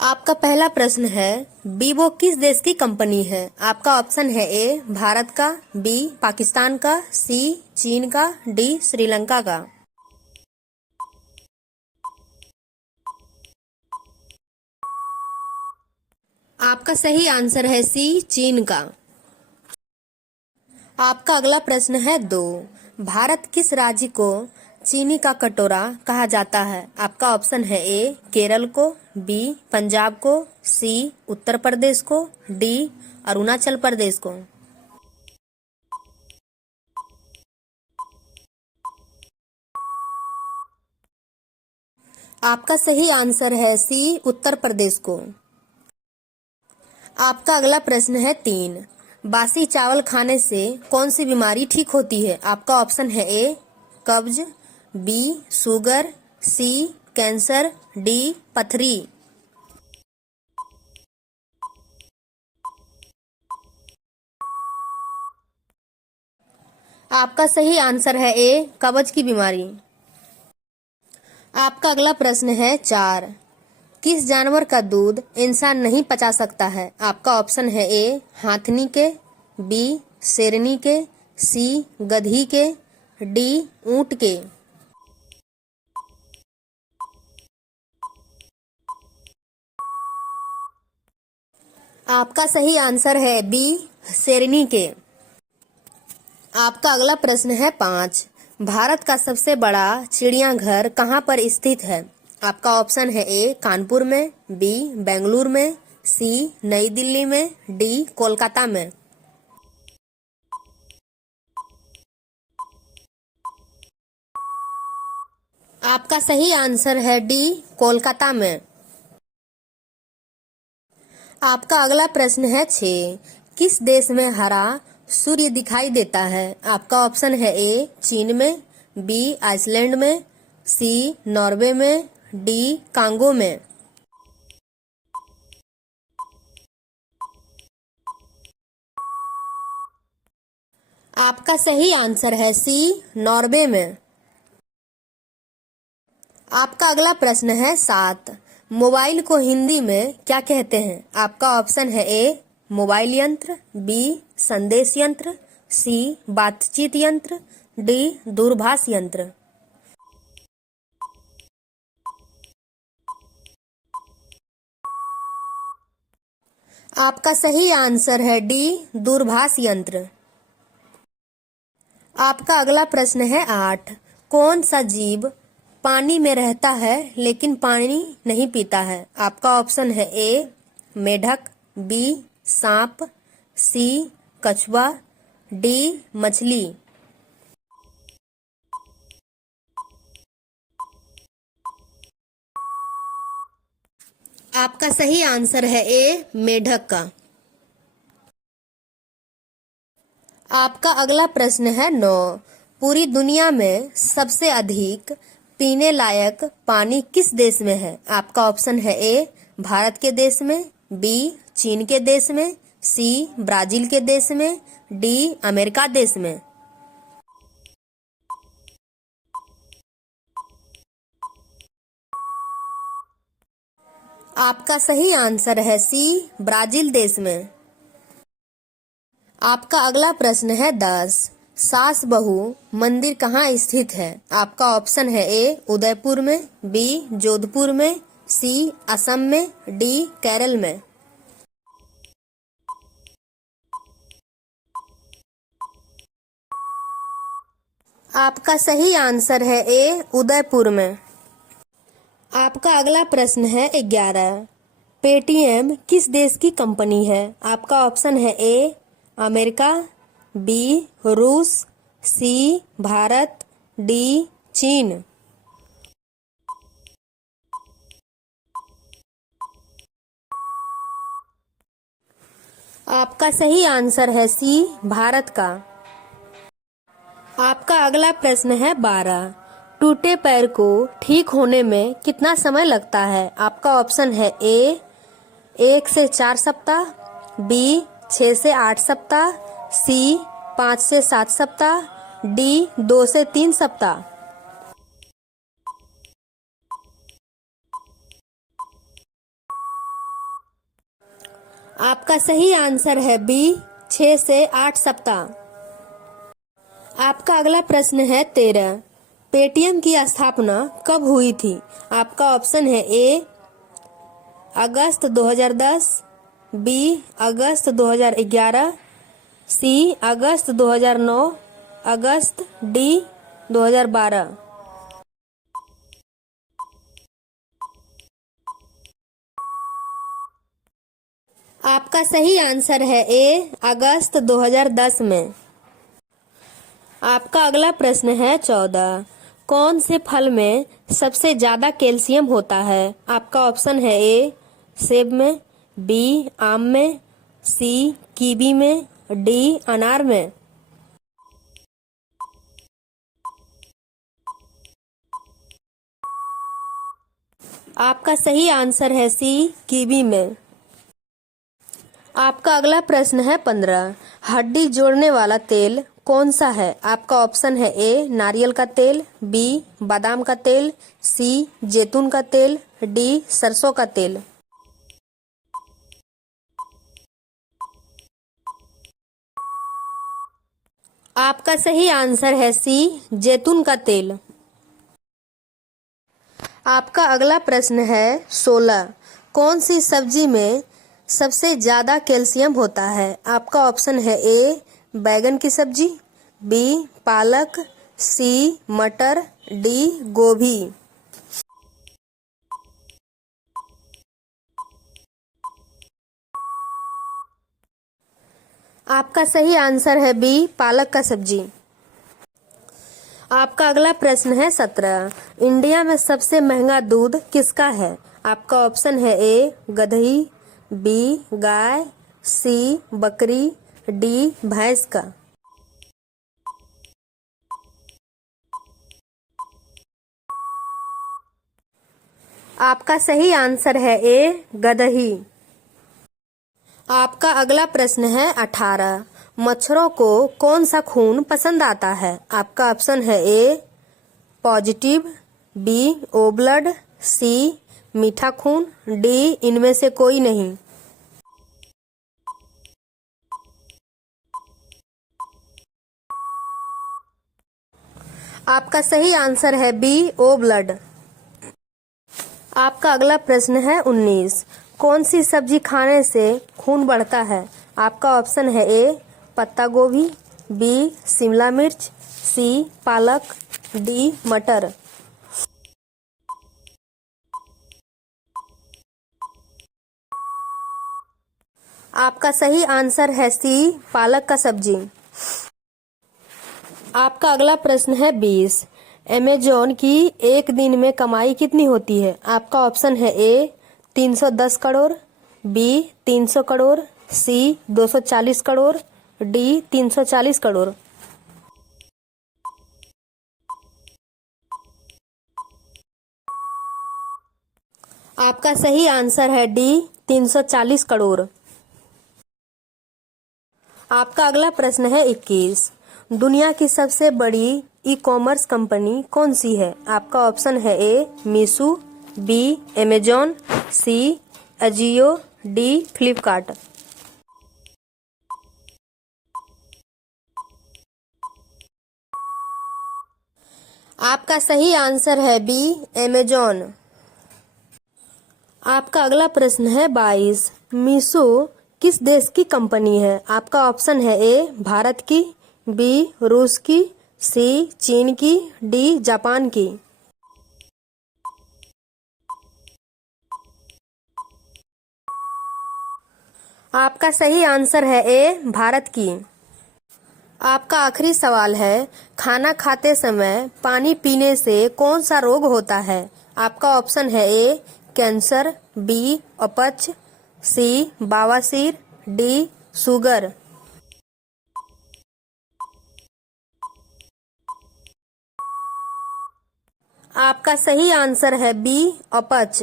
आपका पहला प्रश्न है, वीवो किस देश की कंपनी है? आपका ऑप्शन है ए भारत का, बी पाकिस्तान का, सी चीन का, डी श्रीलंका का। आपका सही आंसर है सी चीन का। आपका अगला प्रश्न है दो, भारत किस राज्य को चीनी का कटोरा कहा जाता है? आपका ऑप्शन है ए केरल को, बी पंजाब को, सी उत्तर प्रदेश को, डी अरुणाचल प्रदेश को। आपका सही आंसर है सी उत्तर प्रदेश को। आपका अगला प्रश्न है तीन, बासी चावल खाने से कौन सी बीमारी ठीक होती है? आपका ऑप्शन है ए कब्ज, बी शुगर, सी कैंसर, डी पथरी। आपका सही आंसर है ए कब्ज की बीमारी। आपका अगला प्रश्न है चार, किस जानवर का दूध इंसान नहीं पचा सकता है? आपका ऑप्शन है ए हाथनी के, बी शेरनी के, सी गधी के, डी ऊंट के। आपका सही आंसर है बी शेरनी के। आपका अगला प्रश्न है पाँच, भारत का सबसे बड़ा चिड़ियाघर कहाँ पर स्थित है? आपका ऑप्शन है ए कानपुर में, बी बेंगलुरु में, सी नई दिल्ली में, डी कोलकाता में। आपका सही आंसर है डी कोलकाता में। आपका अगला प्रश्न है छः, किस देश में हरा सूर्य दिखाई देता है? आपका ऑप्शन है ए चीन में, बी आइसलैंड में, सी नॉर्वे में, डी कांगो में। आपका सही आंसर है सी नॉर्वे में। आपका अगला प्रश्न है सात, मोबाइल को हिंदी में क्या कहते हैं? आपका ऑप्शन है ए मोबाइल यंत्र, बी संदेश यंत्र, सी बातचीत यंत्र, डी दूरभाष यंत्र। आपका सही आंसर है डी दूरभाष यंत्र। आपका अगला प्रश्न है आठ, कौन सा जीव पानी में रहता है लेकिन पानी नहीं पीता है? आपका ऑप्शन है ए मेढक, बी सांप, सी कछुआ, डी मछली। आपका सही आंसर है ए मेढक का। आपका अगला प्रश्न है नौ, पूरी दुनिया में सबसे अधिक पीने लायक पानी किस देश में है? आपका ऑप्शन है ए भारत के देश में, बी चीन के देश में, सी ब्राजील के देश में, डी अमेरिका देश में। आपका सही आंसर है सी ब्राजील देश में। आपका अगला प्रश्न है 10, सास बहू मंदिर कहाँ स्थित है? आपका ऑप्शन है ए उदयपुर में, बी जोधपुर में, सी असम में, डी केरल में। आपका सही आंसर है ए उदयपुर में। आपका अगला प्रश्न है 11, पेटीएम किस देश की कंपनी है? आपका ऑप्शन है ए अमेरिका, बी रूस, सी भारत, डी चीन। आपका सही आंसर है सी भारत का। आपका अगला प्रश्न है 12, टूटे पैर को ठीक होने में कितना समय लगता है? आपका ऑप्शन है ए 1 से 4 सप्ताह, बी 6 से 8 सप्ताह, सी 5 से 7 सप्ताह, डी 2 से 3 सप्ताह। आपका सही आंसर है बी 6 से 8 सप्ताह। आपका अगला प्रश्न है 13। पेटीएम की स्थापना कब हुई थी? आपका ऑप्शन है ए अगस्त 2010, बी अगस्त 2011, सी अगस्त 2009, अगस्त डी 2012। आपका सही आंसर है ए अगस्त 2010 में। आपका अगला प्रश्न है 14। कौन से फल में सबसे ज्यादा कैल्शियम होता है? आपका ऑप्शन है ए सेब में, बी आम में, सी कीवी में, डी अनार में। आपका सही आंसर है सी कीवी में। आपका अगला प्रश्न है 15। हड्डी जोड़ने वाला तेल कौन सा है? आपका ऑप्शन है ए नारियल का तेल, बी बादाम का तेल, सी जैतून का तेल, डी सरसों का तेल। आपका सही आंसर है सी जैतून का तेल। आपका अगला प्रश्न है 16। कौन सी सब्जी में सबसे ज्यादा कैल्शियम होता है? आपका ऑप्शन है ए बैगन की सब्जी, बी पालक, सी मटर, डी गोभी। आपका सही आंसर है बी पालक का सब्जी। आपका अगला प्रश्न है 17। इंडिया में सबसे महंगा दूध किसका है? आपका ऑप्शन है ए गधई, बी गाय, सी बकरी, डी भैंस का। आपका सही आंसर है ए गधई। आपका अगला प्रश्न है 18। मच्छरों को कौन सा खून पसंद आता है? आपका ऑप्शन है ए पॉजिटिव, बी ओ ब्लड, सी मीठा खून, डी इनमें से कोई नहीं। आपका सही आंसर है बी ओ ब्लड। आपका अगला प्रश्न है 19। कौन सी सब्जी खाने से खून बढ़ता है? आपका ऑप्शन है ए पत्ता गोभी, बी शिमला मिर्च, सी पालक, डी मटर। आपका सही आंसर है सी पालक का सब्जी। आपका अगला प्रश्न है 20। अमेजॉन की एक दिन में कमाई कितनी होती है? आपका ऑप्शन है ए 310 करोड़, बी 300 करोड़, सी 240 करोड़, डी 340 करोड़। आपका सही आंसर है डी 340 करोड़। आपका अगला प्रश्न है 21। दुनिया की सबसे बड़ी ई कॉमर्स कंपनी कौन सी है? आपका ऑप्शन है ए मीशो, बी अमेजॉन, सी अजियो, डी फ्लिपकार्ट। आपका सही आंसर है बी अमेजॉन। आपका अगला प्रश्न है 22। मीशो किस देश की कंपनी है? आपका ऑप्शन है ए भारत की, बी रूस की, सी चीन की, डी जापान की। आपका सही आंसर है ए भारत की। आपका आखिरी सवाल है खाना खाते समय पानी पीने से कौन सा रोग होता है? आपका ऑप्शन है ए कैंसर, बी अपच, सी बवासीर, डी शुगर। आपका सही आंसर है बी अपच।